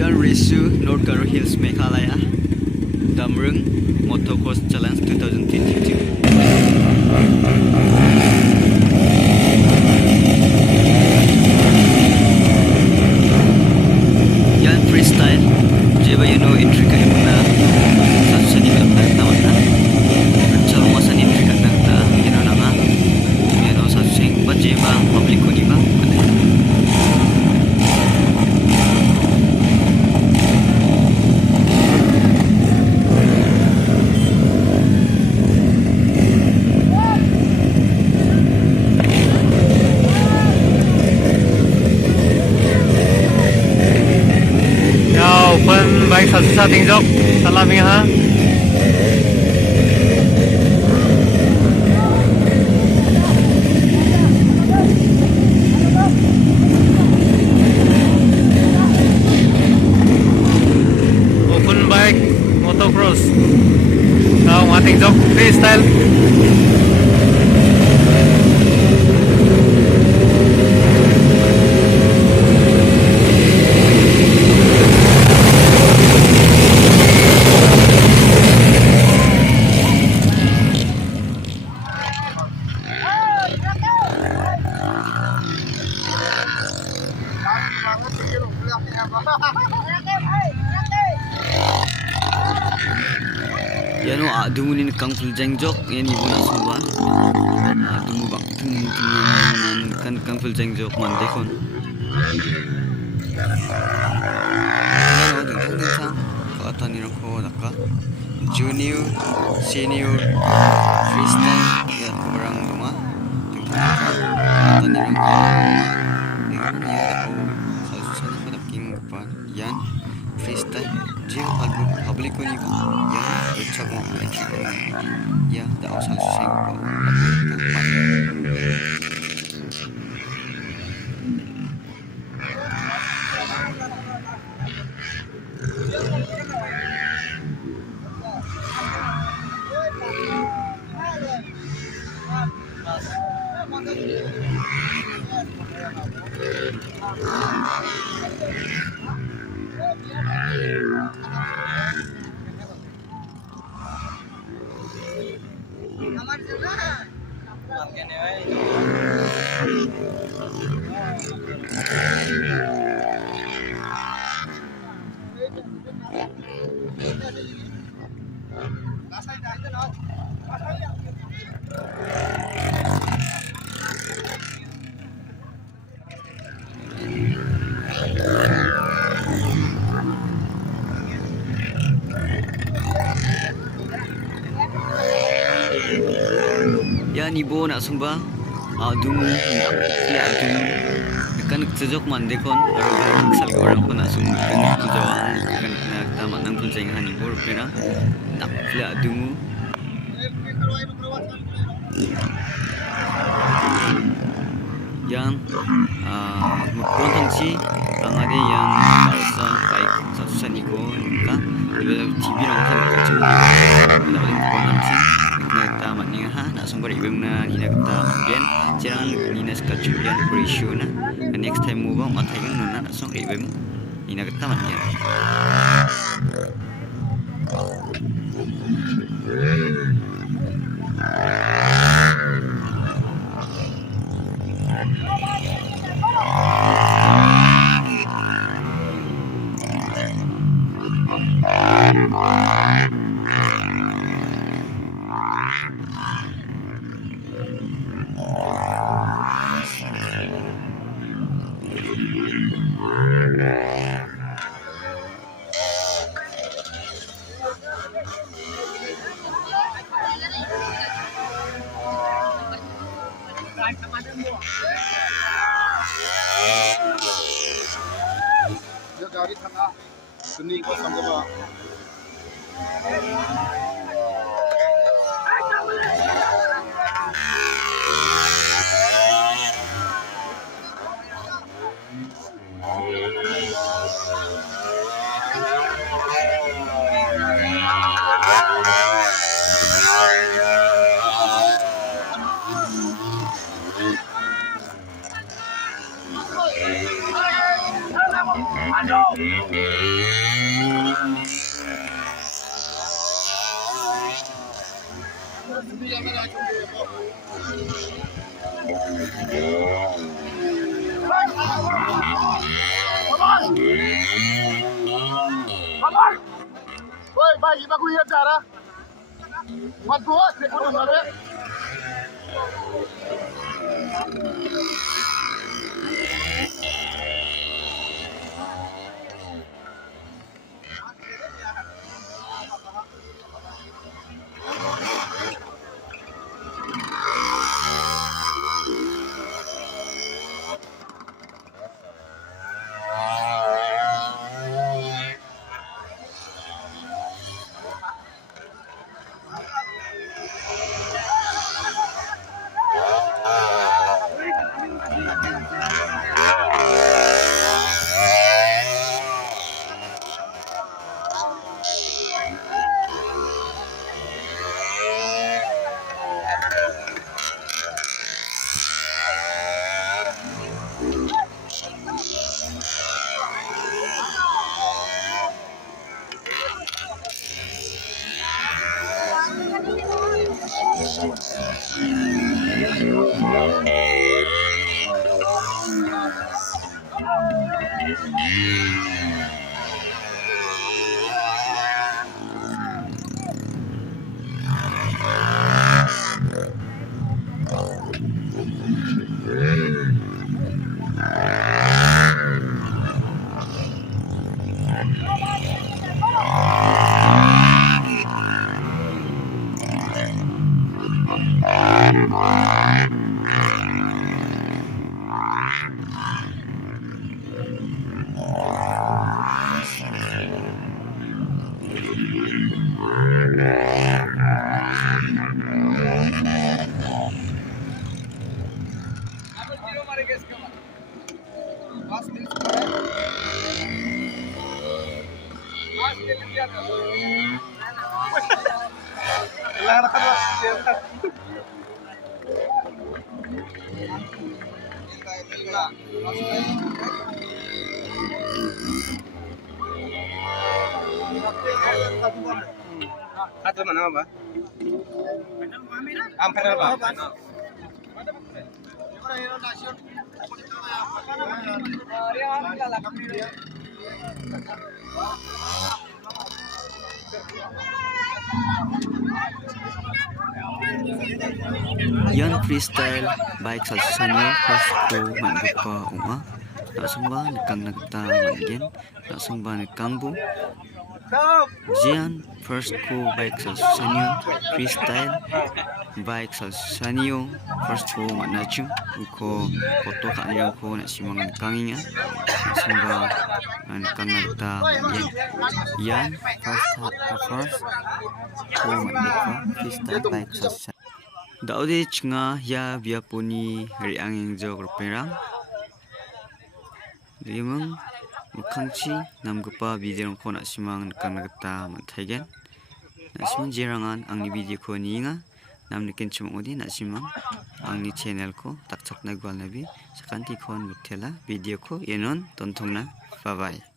Yan Resu, North Garo Hills, Meghalaya. Damring Motocross Challenge 2022. Yan freestyle. Jeba you know entry kayo muna. Sa nila tawa na. Sa masa entry ka na you know na nga. You know sa sing ba jeba public ko di ba? Open baik sa tingjok salaming ha. Open bike motocross. Now ating jok freestyle. Yan o adumunin kang fuljangjok yan ibu na sumba adumu bak kan kang fuljangjok mandekon yan o dengtang kaatan ni roko naka junior senior freestyle ya kurang rumah kaatan ni roko dengan ya aku salusana padaking depan yan freestyle dia public ko ni ba ya coba ya tak usah sing yan ibu nak sumba adumu ya adumu kan sejok mandekon aru sal orang ko nak sumba kan tujuan kan nak tamat nang puncengan ibu rupena nak ya adumu yang mukuntang si ang ada yang balsa baik satusan iko ka TV nang kan kacung di mukuntang si kita matnya ha nak sumber ibem na nina kita matgen jangan nina skaculian Resu na next time mo ba matayin no na song ibem nina kita matgen गाड़ी थाना सुनी को समझबा Aduh. Oi, vai, vai com o cara. Quanto você quando não é? Atau mana apa? Ampere ba? Yan freestyle bike sa sanyo first ko magpa uma nasumba nakang nagta magyan nasumba nakangbu Jian first ko bike sa sanyo freestyle bike sa sanyo first ko manachum ko foto kanyo ko na simang kanginga nasumba nakang nagta magyan yan first ko magpa freestyle bike sa Daude chinga ya biaponi riangeng jog ruperang limang mukangchi namgipa video-rangko nasimang nikangna gita man·taigen nasimang jerangan angni video-ko nienga namniken chimong·ode nasimang angni channel-ko dakchakna gualnabi sakanttikon gutela video-ko ienon dontongna. Bye bye.